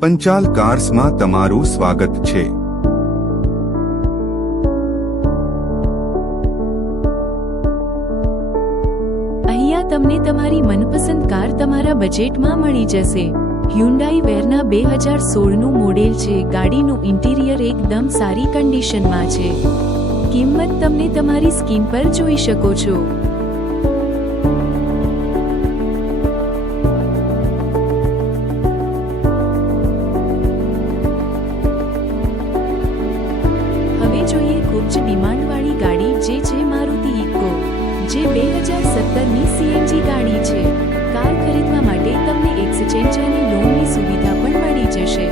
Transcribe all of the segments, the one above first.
પંચાલ કાર્સમાં તમારું સ્વાગત છે। અહીંયા તમને તમારી મનપસંદ કાર તમારા બજેટમાં મળી જશે। હ્યુન્ડાઈ વેરના 2016નું મોડેલ છે। ગાડીનું ઇન્ટિરિયર એકદમ સારી કન્ડિશનમાં છે। કિંમત તમને તમારી સ્ક્રીન પર જોઈ શકો છો। હવે જોઈએ ખૂબ જ ડિમાન્ડવાળી ગાડી જે છે મારુતિ ઇકો, જે 2017ની સીએનજી ગાડી છે। કાર ખરીદવા માટે તમને એક્સચેન્જ અને લોનની સુવિધા પણ મળી જશે।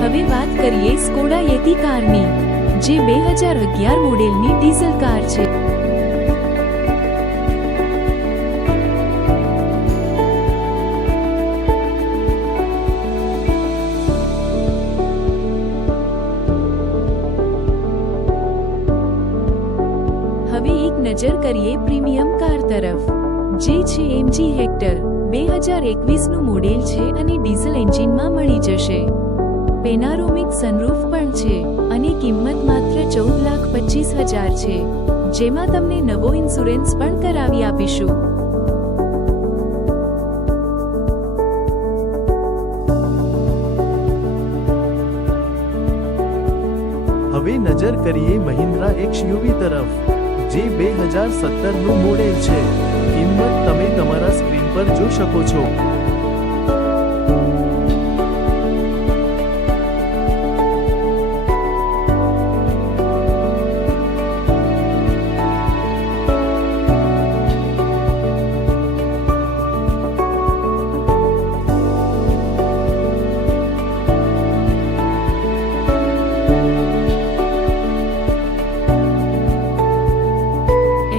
હવે વાત કરીએ સ્કોડા યેતી કારની, જે 2011 મોડેલની ડીઝલ કાર છે। હવે એક નજર કરીએ પ્રીમિયમ કાર તરફ, જે છે એમજી હેક્ટર। 2021નું મોડેલ છે અને ડીઝલ એન્જિનમાં મળી જશે। પેનારોમિક સનરૂફ પણ છે અને કિંમત માત્ર 14,25,000 છે, જેમાં તમને નવો ઇન્સ્યોરન્સ પણ કરાવી આપીશું। હવે નજર કરીએ મહિન્દ્રા XUV તરફ, જે 2017નું મોડેલ છે। કિંમત તમે તમારા સ્ક્રીન પર જોઈ શકો છો।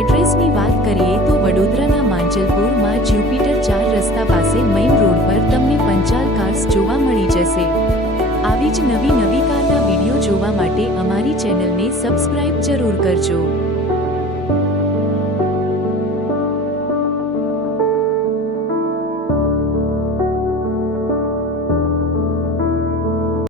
એડ્રેસની વાત કરીએ તો વડોદરાના માંજલપુરમાં જ્યુપિટર 4 રસ્તા પાસે મેઇન રોડ પર તમને પંચાલ કાર્સ જોવા મળી જશે। આવી જ નવી કારના વિડીયો જોવા માટે અમારી ચેનલને સબસ્ક્રાઇબ જરૂર કરજો।